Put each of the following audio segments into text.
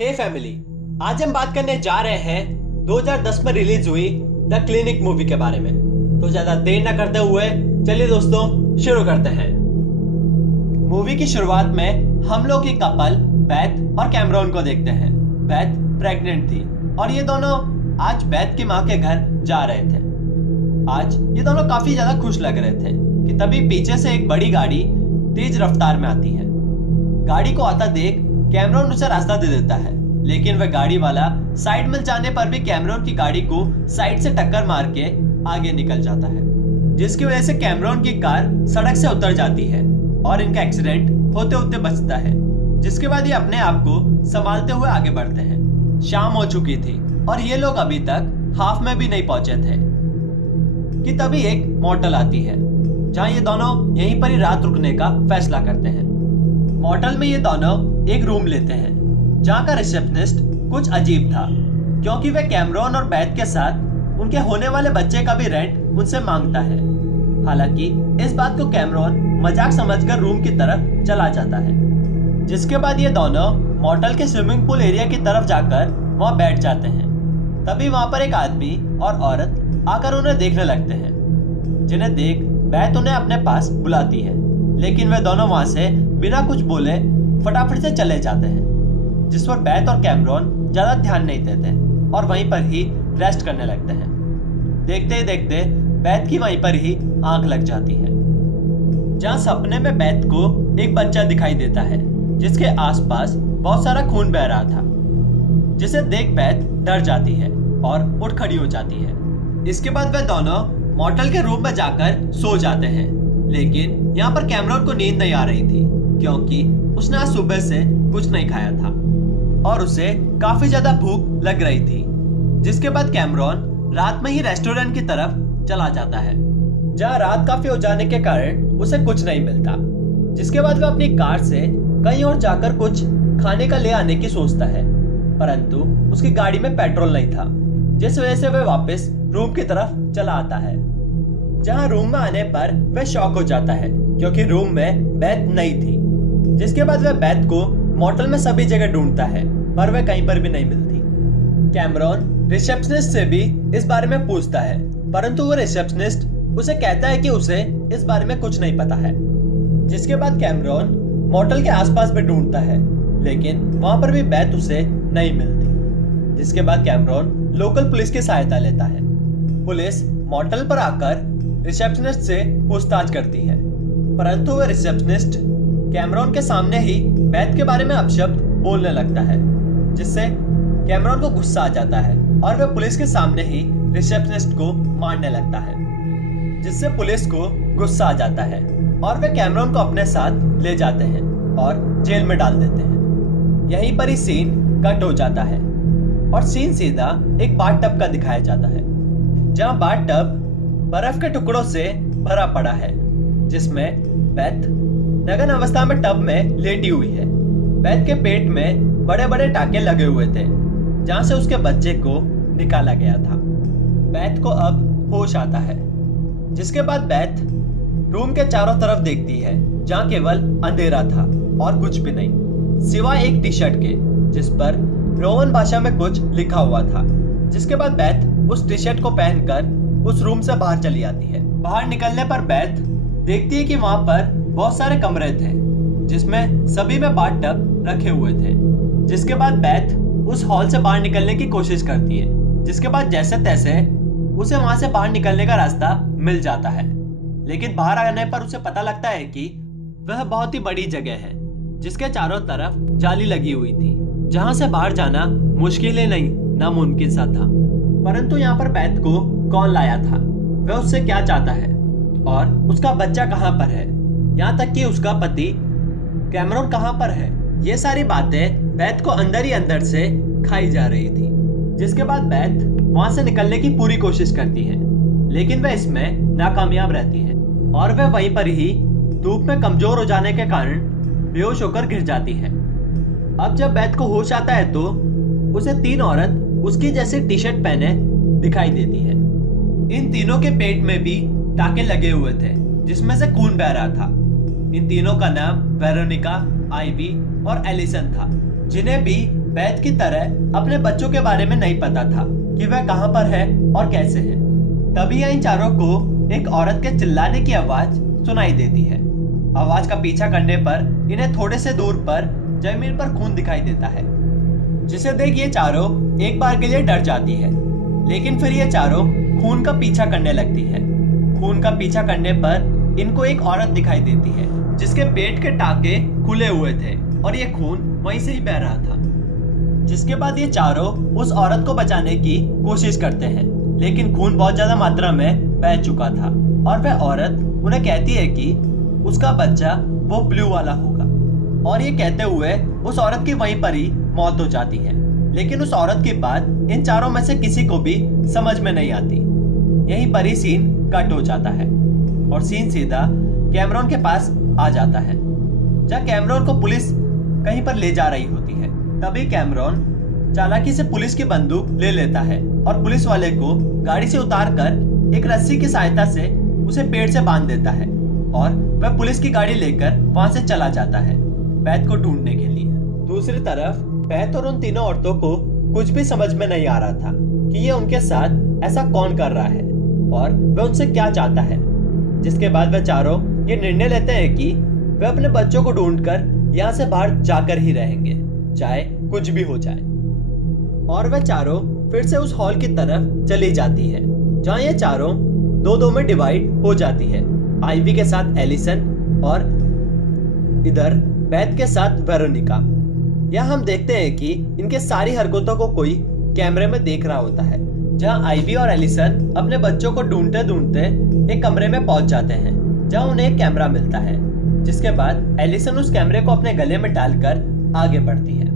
हे family, आज हम बात करने जा रहे हैं 2010 में रिलीज हुई द क्लिनिक मूवी के बारे में। तो ज्यादा देर ना करते हुए चलिए दोस्तों शुरू करते हैं। मूवी की शुरुआत में हम लोग एक कपल बेथ और कैमरॉन को देखते हैं। बेथ प्रेग्नेंट थी और ये दोनों आज बेथ की माँ के घर जा रहे थे। आज ये दोनों काफी ज्यादा खुश लग रहे थे कि तभी पीछे से एक बड़ी गाड़ी तेज रफ्तार में आती है। गाड़ी को आता देख कैमरॉन उसे रास्ता दे देता है, लेकिन वह गाड़ी वाला साइड मिल जाने पर भी कैमरॉन की गाड़ी को साइड से टक्कर मार के आगे निकल जाता है, जिसकी वजह से कैमरॉन की कार सड़क से उतर जाती है और इनका एक्सीडेंट होते होते बचता है। जिसके बाद ये अपने आप को संभालते हुए आगे बढ़ते हैं। शाम हो चुकी थी और ये लोग अभी तक हाफ में भी नहीं पहुंचे थे कि तभी एक मोटल आती है, जहां ये दोनों यहीं पर ही रात रुकने का फैसला करते हैं। मोटल में ये दोनों एक रूम लेते हैं, जहां का रिसेप्शनिस्ट कुछ अजीब था, क्योंकि वह कैमरॉन और बेथ के साथ उनके होने वाले बच्चे का भी रेंट उनसे मांगता है। हालांकि इस बात को कैमरॉन मजाक समझकर रूम की तरफ चला जाता है। जिसके बाद ये दोनों मोटल के स्विमिंग पूल एरिया की तरफ जाकर वहां बैठ जाते हैं। तभी वहां पर एक आदमी और औरत आकर उन्हें देखने लगते हैं, जिन्हें देख बेथ उन्हें अपने पास बुलाती है, लेकिन वे दोनों वहां से बिना कुछ बोले फटाफट से चले जाते हैं। जिस पर बेथ और कैमरॉन ज्यादा ध्यान नहीं देते और वहीं पर ही रेस्ट करने लगते हैं। देखते ही देखते बेथ की वहीं पर ही आंख लग जाती है, जहां सपने में बेथ को एक बच्चा दिखाई देता है, जिसके आसपास बहुत सारा खून बह रहा था, जिसे देख बेथ डर जाती है और उठ खड़ी हो जाती है। इसके बाद वे दोनों मोटल के रूम में जाकर सो जाते हैं, लेकिन यहाँ पर कैमरॉन को नींद नहीं आ रही थी, क्योंकि उसने आज सुबह से कुछ नहीं खाया था और उसे काफी ज्यादा भूख लग रही थी। जिसके बाद कैमरॉन रात में ही रेस्टोरेंट की तरफ चला जाता है, जहाँ रात काफी हो जाने के कारण उसे कुछ नहीं मिलता। जिसके बाद वह अपनी कार से कहीं और जाकर कुछ खाने का ले आने की सोचता है, परंतु उसकी गाड़ी में पेट्रोल नहीं था, जिस वजह से वह वापस रूम की तरफ चला आता है। जहां रूम में आने पर वह शॉक हो जाता है, क्योंकि रूम में बेथ नहीं थी। जिसके बाद वह बेथ को मोटल में सभी जगह ढूंढता है, पर वह कहीं पर भी नहीं मिलती। कैमरॉन रिसेप्शनिस्ट से भी इस बारे में पूछता है, परंतु वह रिसेप्शनिस्ट उसे कहता है कि उसे इस बारे में कुछ नहीं पता है। जिसके बाद कैमरॉन मोटल के आसपास भी ढूंढता है, लेकिन वहां पर भी बेथ उसे नहीं मिलती। जिसके बाद कैमरॉन लोकल पुलिस की सहायता लेता है। पुलिस मोटल पर आकर रिसेप्शनिस्ट से पूछताछ करती है, परंतु वह रिसेप्शनिस्ट कैमरॉन के सामने ही बेथ के बारे में अपशब्द बोलने लगता है, जिससे कैमरॉन को गुस्सा आ जाता है और वह पुलिस के सामने ही रिसेप्शनिस्ट को मारने लगता है, जिससे पुलिस को गुस्सा आ जाता है और वे कैमरॉन को अपने साथ ले जाते हैं और जेल में डाल देते हैं। यहीं पर ही सीन कट हो जाता है और सीन सीधा एक बाथटब का दिखाया जाता है, जहां बाथटब बर्फ के टुकड़ों से भरा पड़ा है, जिसमें बेथ नग्न अवस्था में टब में लेटी हुई है। बेथ के पेट में बड़े बड़े टाके लगे हुए थे, जहां से उसके बच्चे को निकाला गया था। बेथ को अब होश आता है। जिसके बाद बेथ रूम के चारों तरफ देखती है, जहां केवल अंधेरा था और कुछ भी नहीं, सिवाय एक टी शर्ट के, जिस पर रोमन भाषा में कुछ लिखा हुआ था। जिसके बाद बेथ उस टी शर्ट को पहनकर उस रूम से बाहर चली आती है। बाहर निकलने पर बेथ देखती है कि वहां पर बहुत सारे कमरे थे, जिसमें सभी में बाथटब रखे हुए थे। जिसके बाद बेथ उस हॉल से बाहर निकलने की कोशिश करती है। जिसके बाद जैसे तैसे उसे वहां से बाहर निकलने का रास्ता मिल जाता है, लेकिन बाहर आने पर उसे पता लगता है कि वह बहुत ही बड़ी जगह है, जिसके चारों तरफ जाली लगी हुई थी, जहां से बाहर जाना मुश्किल ही नहीं नामुमकिन सा था। परंतु यहाँ पर बेथ को कौन लाया था, वह उससे क्या चाहता है और उसका बच्चा कहाँ पर है, यहाँ तक कि उसका पति कैमरॉन कहाँ पर है, ये सारी बातें बेथ को अंदर ही अंदर से खाई जा रही थी। जिसके बाद बेथ वहां से निकलने की पूरी कोशिश करती है, लेकिन वह इसमें नाकामयाब रहती है और वह वहीं पर ही धूप में कमजोर हो जाने के कारण बेहोश होकर गिर जाती है। अब जब बेथ को होश आता है तो उसे तीन औरत उसकी जैसी टी शर्ट पहने दिखाई देती है। इन तीनों के पेट में भी टाके लगे हुए थे, जिसमें से खून बह रहा था। इन तीनों का नाम वेरोनिका, आइवी और एलिसन था, जिन्हें भी बैथ की तरह अपने बच्चों के बारे में नहीं पता था कि वह कहां पर है और कैसे है। तभी इन चारों को एक औरत के चिल्लाने की आवाज सुनाई देती है। आवाज का पीछा करने पर इन्हें थोड़े से दूर पर जमीन पर खून दिखाई देता है, जिसे देख ये चारों एक बार के लिए डर जाती है। लेकिन फिर ये चारों खून का पीछा करने लगती है। खून का पीछा करने पर इनको एक औरत दिखाई देती है जिसके पेट के टाके खुले हुए थे और ये खून वहीं से ही बह रहा था। जिसके बाद ये चारों उस औरत को बचाने की कोशिश करते हैं, लेकिन खून बहुत ज्यादा मात्रा में बह चुका था और वह औरत उन्हें कहती है कि उसका बच्चा वो ब्लू वाला होगा। और ये कहते हुए उस औरत की वहीं पर ही मौत हो जाती है। लेकिन उस औरत की बात इन चारों में से किसी को भी समझ में नहीं आती। यहीं पर ही सीन कट हो जाता है और सीन सीधा कैमरॉन के पास आ जाता है, जहाँ कैमरॉन को पुलिस कहीं पर ले जा रही होती है। तभी कैमरॉन चालाकी से पुलिस की बंदूक ले लेता है और पुलिस वाले को गाड़ी से उतारकर एक रस्सी की सहायता से उसे पेड़ से बांध देता है और वह पुलिस की गाड़ी लेकर वहां से चला जाता है बैथ को ढूंढने के लिए। दूसरी तरफ बैथ और उन तीनों औरतों को कुछ भी समझ में नहीं आ रहा था कि ये उनके साथ ऐसा कौन कर रहा है और वह उनसे क्या चाहता है। जिसके बाद वह चारों ये निर्णय लेते हैं कि वे अपने बच्चों को ढूंढकर यहाँ से बाहर जाकर ही रहेंगे, चाहे कुछ भी हो जाए। और वह चारों फिर से उस हॉल की तरफ चली जाती है, जहाँ ये चारों दो दो में डिवाइड हो जाती है। आइवी के साथ एलिसन और इधर बैथ के साथ वेरोनिका। यहाँ हम देखते हैं कि इनके सारी हरकतों को कोई कैमरे में देख रहा होता है, जहाँ आइवी और एलिसन अपने बच्चों को ढूंढते ढूंढते एक कमरे में पहुंच जाते हैं, जहाँ उन्हें एक कैमरा मिलता है। जिसके बाद एलिसन उस कैमरे को अपने गले में डालकर आगे बढ़ती है।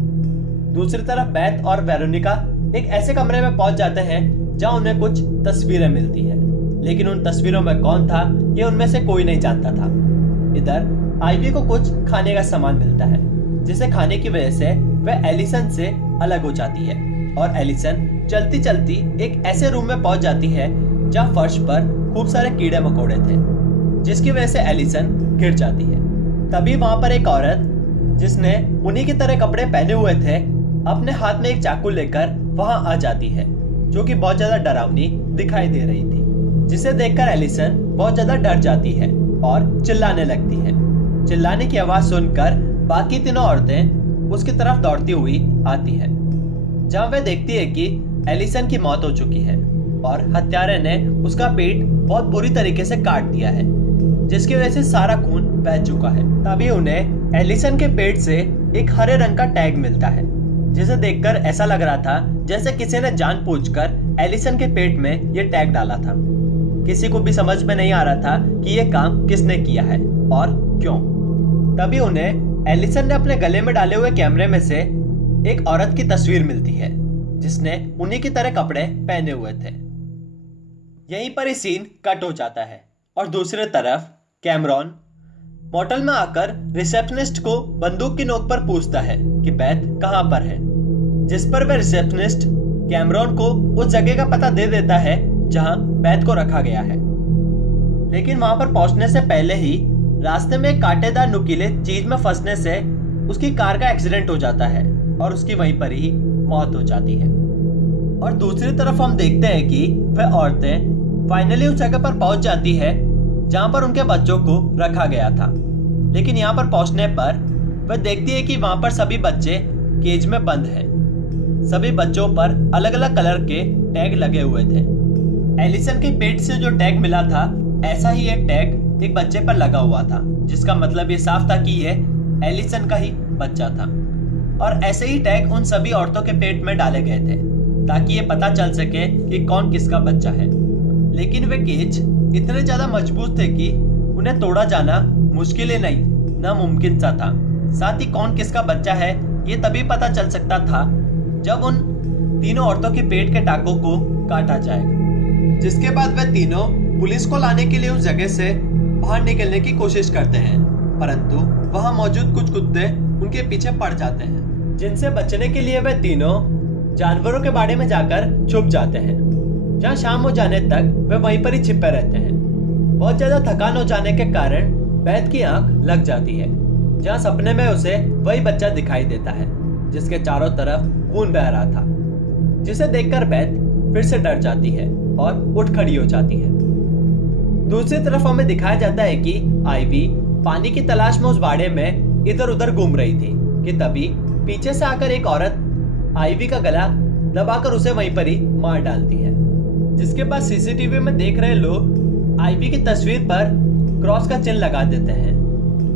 दूसरी तरफ बैथ और वेरोनिका एक ऐसे कमरे में पहुंच जाते हैं जहां उन्हें कुछ तस्वीरें मिलती है, लेकिन उन तस्वीरों में कौन था ये उनमें से कोई नहीं जानता था। इधर आइवी को कुछ खाने का सामान मिलता है, जिसे खाने की वजह से वह एलिसन से अलग हो जाती है और एलिसन चलती चलती एक ऐसे रूम में पहुंच जाती है जहां फर्श पर खूब सारे कीड़े मकोड़े थे, जिसकी वजह से एलिसन गिर जाती है। तभी वहां पर एक औरत जिसने उन्हीं की तरह कपड़े पहने हुए थे अपने हाथ में एक चाकू लेकर वहां आ जाती है, जो कि बहुत ज्यादा डरावनी दिखाई दे रही थी। जिसे देखकर एलिसन बहुत ज्यादा डर जाती है और चिल्लाने लगती है। चिल्लाने की आवाज सुनकर बाकी तीनों औरतें उसकी तरफ दौड़ती हुई आती है, जहां वह देखती है कि एलिसन की मौत हो चुकी है और हत्यारे ने उसका पेट बहुत बुरी तरीके से काट दिया है, जिसकी वजह से सारा खून बह चुका है। तभी उन्हें एलिसन के पेट से एक हरे रंग का टैग मिलता है, जिसे देखकर ऐसा लग रहा था जैसे किसी ने जानबूझकर एलिसन के पेट में ये टैग डाला था। किसी को भी समझ में नहीं आ रहा था कि ये काम किसने किया है और क्यों। तभी उन्हें एलिसन ने अपने गले में डाले हुए कैमरे में से एक औरत की तस्वीर मिलती है, जिसने उन्हीं की तरह कपड़े पहने हुए थे। यहीं पर ही सीन कट हो जाता है और दूसरी तरफ कैमरॉन मोटल में आकर रिसेप्शनिस्ट को बंदूक की नोक पर पूछता है कि बैथ कहां पर है, जिस पर वह रिसेप्शनिस्ट कैमरॉन को उस जगह का पता दे देता है जहां बैथ को रखा गया है। लेकिन वहां पर पहुंचने से पहले ही रास्ते में एक कांटेदार नुकीले चीज में फंसने से उसकी कार का एक्सीडेंट हो जाता है और उसकी वहीं पर ही मौत हो जाती है। और दूसरी तरफ हम देखते हैं कि वह औरतें फाइनली उस जगह पर पहुंच जाती है जहां पर उनके बच्चों को रखा गया था। लेकिन यहाँ पर पहुंचने पर वह देखती है कि वहां पर सभी बच्चे केज में बंद हैं। सभी बच्चों पर अलग अलग कलर के टैग लगे हुए थे। एलिसन के पेट से जो टैग मिला था, ऐसा ही एक टैग एक बच्चे पर लगा हुआ था, जिसका मतलब ये साफ था कि यह एलिसन का ही बच्चा था। और ऐसे ही टैग उन सभी औरतों के पेट में डाले गए थे ताकि ये पता चल सके कि कौन किसका बच्चा है। लेकिन वे केज इतने ज्यादा मजबूत थे कि उन्हें तोड़ा जाना मुश्किल ही नहीं, नामुमकिन सा था। साथ ही कौन किसका बच्चा है ये तभी पता चल सकता था जब उन तीनों औरतों के पेट के टाकों को काटा जाएगा। जिसके बाद वे तीनों पुलिस को लाने के लिए उस जगह से बाहर निकलने की कोशिश करते हैं, परंतु वहां मौजूद कुछ कुत्ते उनके पीछे पड़ जाते हैं, जिनसे बचने के लिए वे तीनों जानवरों के बाड़े में जाकर छुप जाते हैं, जहां शाम हो जाने तक वे वहीं पर ही छिपे रहते हैं। बहुत ज्यादा थकान हो जाने के कारण बैथ की आंख लग जाती है, जहां सपने में उसे वही बच्चा दिखाई देता है। जिसके चारों तरफ खून बह रहा था, जिसे देखकर बेथ फिर से डर जाती है और उठ खड़ी हो जाती है। दूसरी तरफ हमें दिखाया जाता है कि आइवी पानी की तलाश में उस बाड़े में इधर उधर घूम रही थी कि तभी पीछे से आकर एक औरत आइवी का गला दबाकर उसे वहीं पर ही मार डालती है। जिसके बाद सीसीटीवी में देख रहे लोग आइवी की तस्वीर पर क्रॉस का चिन्ह लगा देते हैं।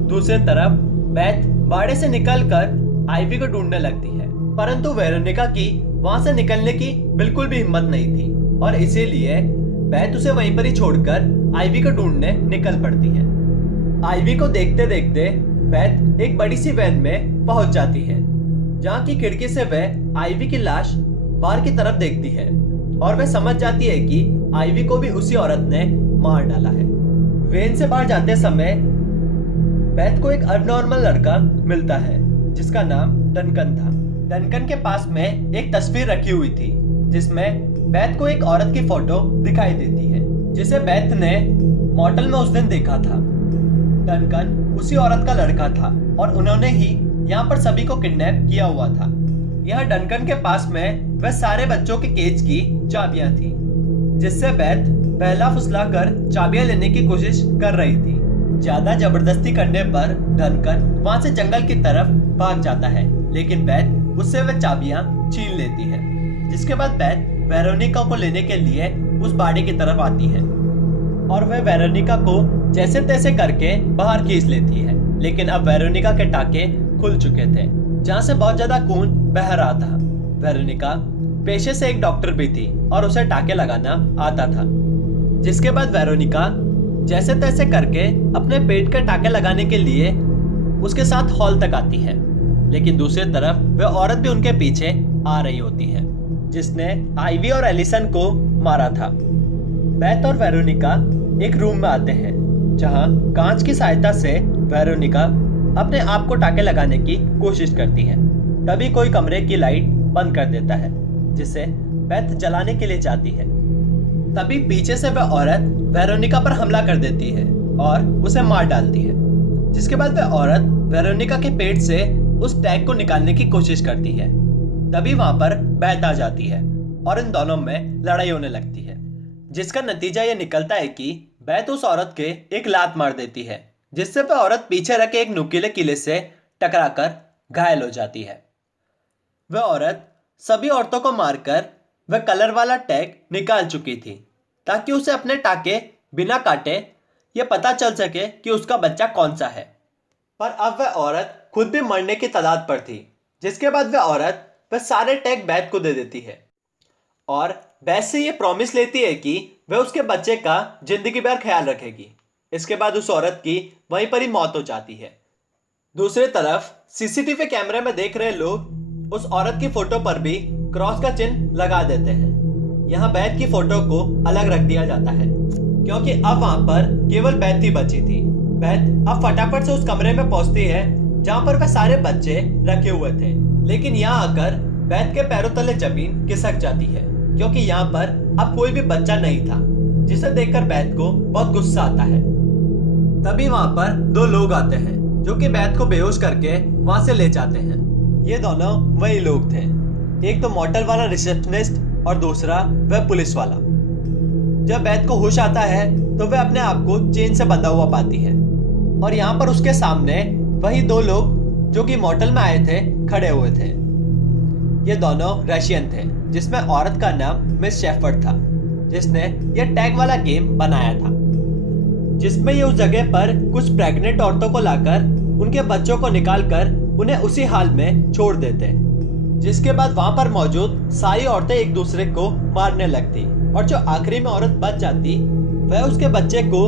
दूसरी तरफ बेथ बाड़े से निकलकर आइवी को ढूंढने लगती है, परंतु वेरोनिका की वहां से निकलने की बिल्कुल भी हिम्मत नहीं थी और इसीलिए बेथ उसे वहीं पर ही छोड़कर आइवी को ढूंढने निकल पड़ती है। आइवी को देखते देखते बेथ एक बड़ी सी वैन में पहुंच जाती है, जहां की खिड़की से वह आइवी की लाश बाहर की तरफ देखती है और वह समझ जाती है कि आइवी को भी उसी औरत ने मार डाला है। वैन से बाहर जाते समय बेथ को एक अबनॉर्मल लड़का मिलता है जिसका नाम डनकन था। डनकन के पास में एक तस्वीर रखी हुई थी जिसमें बेथ को एक औरत की फोटो दिखाई देती है जिसे बेथ ने मॉडल में उस दिन देखा था। डनकन उसी औरत का लड़का था और उन्होंने ही यहाँ पर सभी को किडनैप किया हुआ था। यहाँ डनकन के पास में वह सारे बच्चों के केज की चाबियां थी, जिससे बेथ पहला फुसला कर चाबियां लेने की कोशिश कर रही थी। ज्यादा जबरदस्ती करने पर डनकन वहां से जंगल की तरफ भाग जाता है, लेकिन बेथ उससे वह चाबियां छीन लेती है। जिसके बाद बेथ वेरोनिका को लेने के लिए उस बाड़े की तरफ आती है और वह वेरोनिका को जैसे तैसे करके बाहर खींच लेती है, लेकिन अब वेरोनिका के टाके खुल चुके थे जहां से बहुत ज्यादा खून बह रहा था। वेरोनिका पेशे से एक डॉक्टर भी थी और उसे टाके लगाना आता था। जिसके बाद वेरोनिका जैसे तैसे करके अपने पेट के टाके लगाने के लिए उसके साथ हॉल तक आती है, लेकिन दूसरी तरफ वह औरत भी उनके पीछे आ रही होती है जिसने आइवी और एलिसन को मारा था। बेथ और वेरोनिका एक रूम में आते हैं जहां कांच की सहायता से वेरोनिका अपने आप को टाके लगाने की कोशिश करती है। तभी कोई कमरे की लाइट बंद कर देता है जिसे बेथ जलाने के लिए जाती है। तभी पीछे से वह औरत वेरोनिका पर हमला कर देती है और उसे मार डालती है। जिसके बाद वह औरत वेरोनिका के पेट से उस टैग को निकालने की कोशिश करती है। तभी वहां पर बेथ आ जाती है और इन दोनों में लड़ाई होने लगती है, जिसका नतीजा यह निकलता है कि बेथ उस औरत के एक लात मार देती है, जिससे वह औरत पीछे रखे एक नुकीले किले से टकराकर घायल हो जाती है। वह औरत सभी औरतों को मारकर वह कलर वाला टैग निकाल चुकी थी ताकि उसे अपने टाके बिना काटे यह पता चल सके कि उसका बच्चा कौन सा है। पर अब वह औरत खुद भी मरने की तादाद पर थी। जिसके बाद वह औरत वह सारे टैग बेथ को दे देती है और बेथ से यह प्रॉमिस लेती है कि वह उसके बच्चे का जिंदगी भर ख्याल रखेगी। इसके बाद उस औरत की वहीं पर ही मौत हो जाती है। दूसरी तरफ सीसीटीवी कैमरे में देख रहे लोग उस औरत की फोटो पर भी क्रॉस का चिन्ह लगा देते हैं। यहाँ बेथ की फोटो को अलग रख दिया जाता है क्योंकि अब वहां पर केवल बेथ ही बची थी। बेथ अब फटाफट से उस कमरे में पहुंचती है जहां पर वह सारे बच्चे रखे हुए थे, लेकिन यहाँ आकर बेथ के पैरों तले जमीन खिसक जाती है क्योंकि यहाँ पर अब कोई भी बच्चा नहीं था, जिसे देखकर बेथ को बहुत गुस्सा आता है। तभी वहां पर दो लोग आते हैं जो कि बेथ को बेहोश करके वहां से ले जाते हैं। ये दोनों वही लोग थे, एक तो मोटेल वाला रिसेप्शनिस्ट और दूसरा वह पुलिस वाला। जब बेथ को होश आता है तो वह अपने आप को चेन से बंधा हुआ पाती है और यहाँ पर उसके सामने वही दो लोग जो कि मोटेल में आए थे खड़े हुए थे। ये दोनों रशियन थे, जिसमें औरत का नाम मिस शेफर्ड था, जिसने यह टैग वाला गेम बनाया था, जिसमें ये उस जगह पर कुछ प्रेग्नेंट औरतों को लाकर उनके बच्चों को निकालकर उन्हें उसी हाल में छोड़ देते, जिसके बाद वहां पर मौजूद सारी औरतें एक दूसरे को मारने लगती और जो आखिरी में औरत बच जाती वह उसके बच्चे को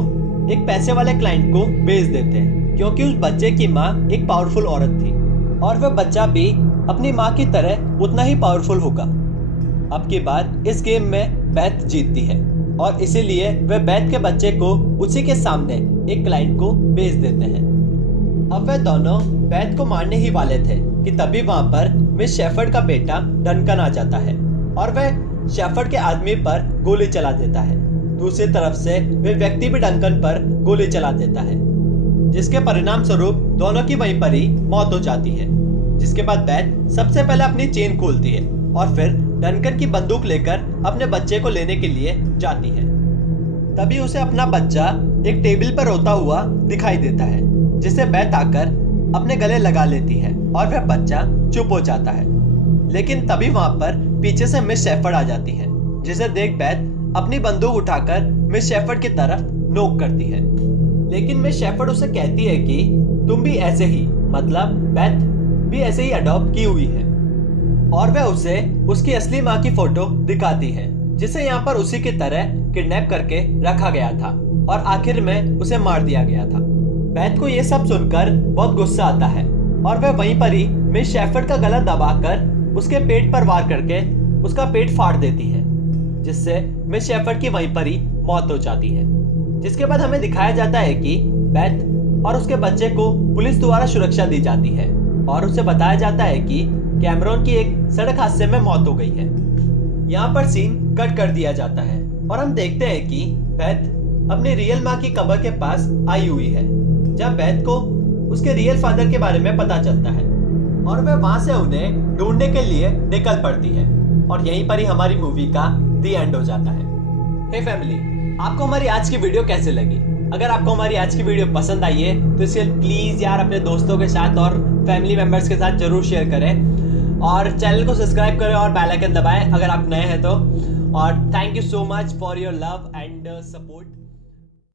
एक पैसे वाले क्लाइंट को बेच देते क्योंकि उस बच्चे की माँ एक पावरफुल औरत थी और वह बच्चा भी अपनी माँ की तरह उतना ही पावरफुल होगा। अब की बार इस गेम में बेथ जीतती है और इसीलिए वह बेथ के बच्चे को उसी के सामने एक क्लाइंट को बेच देते हैं। अब वह दोनों बेथ को मारने ही वाले थे कि तभी वहां पर मिस शेफर्ड का बेटा डनकन आ जाता है और वह शेफर्ड के आदमी पर गोली चला देता है। दूसरी तरफ से वह व्यक्ति भी डनकन पर गोली चला देता है, जिसके परिणाम स्वरूप दोनों की वहीं पर ही मौत हो जाती है। जिसके बाद बेथ सबसे पहले अपनी चेन खोलती है और फिर डनकन की बंदूक लेकर अपने बच्चे को लेने के लिए जाती है। तभी उसे अपना बच्चा एक टेबल पर रोता हुआ दिखाई देता है, जिसे बेथ आकर अपने गले लगा लेती है और वह बच्चा चुप हो जाता है। लेकिन तभी वहां पर पीछे से मिस शेफर्ड आ जाती है, जिसे देख बेथ अपनी बंदूक उठाकर मिस शेफर्ड की तरफ नोक करती है। लेकिन मिस शेफर्ड उसे कहती है कि तुम भी ऐसे ही, मतलब बेथ भी ऐसे ही अडॉप्ट की हुई है, और वह उसे उसकी असली माँ की फोटो दिखाती है, जिसे यहाँ पर उसी की तरह किडनैप करके रखा गया था और आखिर में उसे मार दिया गया था। बेथ को यह सब सुनकर बहुत गुस्सा आता है और वह वहीं पर ही मिस शेफर्ड का गला दबाकर उसके पेट पर वार करके उसका पेट फाड़ देती है, जिससे मिस शेफर्ड की वहीं पर ही मौत हो जाती है। जिसके बाद हमें दिखाया जाता है कि बेथ और उसके बच्चे को पुलिस द्वारा सुरक्षा दी जाती है और उसे बताया जाता है कि कैमरॉन की एक सड़क हादसे में मौत हो गई है। यहाँ पर सीन कट कर दिया जाता है और हम देखते हैं कि बेथ अपनी रियल माँ की कब्र के पास आई हुई है, जब बेथ को उसके रियल फादर के बारे में पता चलता है और वह वहां से उन्हें ढूंढने के लिए निकल पड़ती है और यहीं पर ही हमारी मूवी का दी एंड हो जाता है। हे फैमिली, आपको हमारी आज की वीडियो कैसे लगी? अगर आपको हमारी आज की वीडियो पसंद आई है तो इसे प्लीज यार अपने दोस्तों के साथ और फैमिली मेंबर्स के साथ जरूर शेयर करें और चैनल को सब्सक्राइब करें और बेल आइकन दबाएं अगर आप नए हैं तो। और thank you so much for your love and support.